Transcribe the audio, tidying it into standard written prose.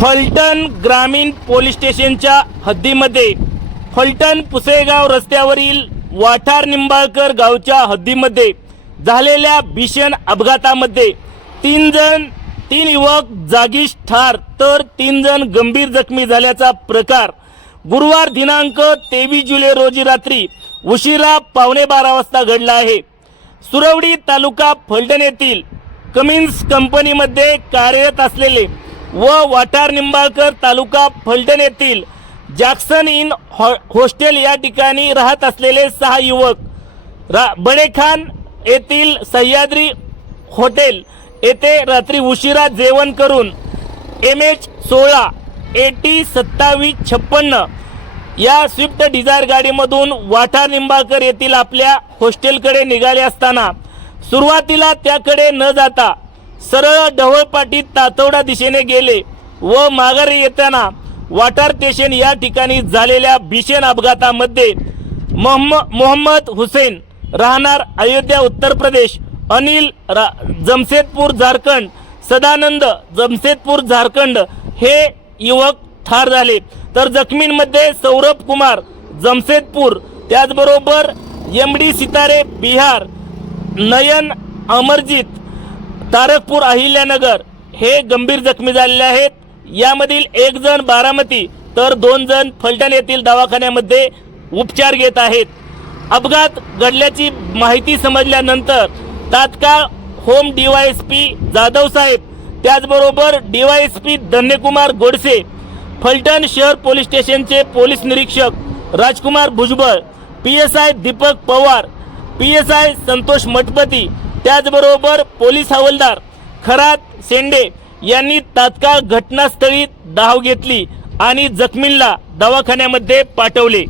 फलटण ग्रामीण पोलीस स्टेशनच्या हद्दीमध्ये फलटण पुसेगाव रस्त्यावरील वाठार निंबाळकर गावच्या हद्दीमध्ये झालेल्या भीषण अपघातामध्ये तीन युवक जागीच ठार तर 3 जण गंभीर जखमी झाल्याचा प्रकार गुरुवार दिनांक 23 जुलै रोजी रात्री उशिरा 11:15 वाजता घडला आहे। सुरवडी तालुका फलटण येथील कमिन्स कंपनीमध्ये कार्यरत असलेले व वाठार निंबाळकर तालुका फलटण येथील जॅक्सन इन हॉस्टेल या ठिकाणी राहत असलेले 6 युवक बडेखान येथील सह्याद्री हॉटेल येथे रात्री उशिरा जेवण करून MH16 AT 2756 या स्विफ्ट डिझायर गाडीमधून वाठार निंबाळकर येथील आपल्या हॉस्टेलकडे निघाले असताना सुरुवातीला त्याकडे न जाता सरळ ढवळपाटी तातवडा दिशेने गेले व माघारी येताना वाठार स्टेशन या ठिकाणी झालेल्या भीषण अपघातामध्ये मोहम्मद हुसेन राहणार अयोध्या उत्तर प्रदेश, अनिल जमशेदपूर झारखंड, सदानंद जमशेदपूर झारखंड हे युवक ठार झाले। तर जखमींमध्ये सौरभ कुमार जमशेदपूर, त्याचबरोबर MD सितारे बिहार, नयन अमरजीत तारकपूर अहिल्यानगर हे गंभीर जखमी झालेले आहेत। यामधील 1 जण बारामती तर 2 जण फलटण येथील दवाखान्यामध्ये उपचार घेत आहेत। अपघात घडल्याची माहिती समजल्यानंतर तात्काळ होम DYSP जाधव साहेब, त्याचबरोबर DYSP धन्यकुमार गोडसे, फलटण शहर पोलीस स्टेशनचे पोलीस निरीक्षक राजकुमार भुजबळ, PSI दीपक पवार, PSI संतोष मठपती, त्याचबरोबर पोलीस हवालदार खरात शेंडे यांनी तात्काळ घटनास्थळी धाव घेतली आणि जखमींना दवाखान्यामध्ये पाठवले।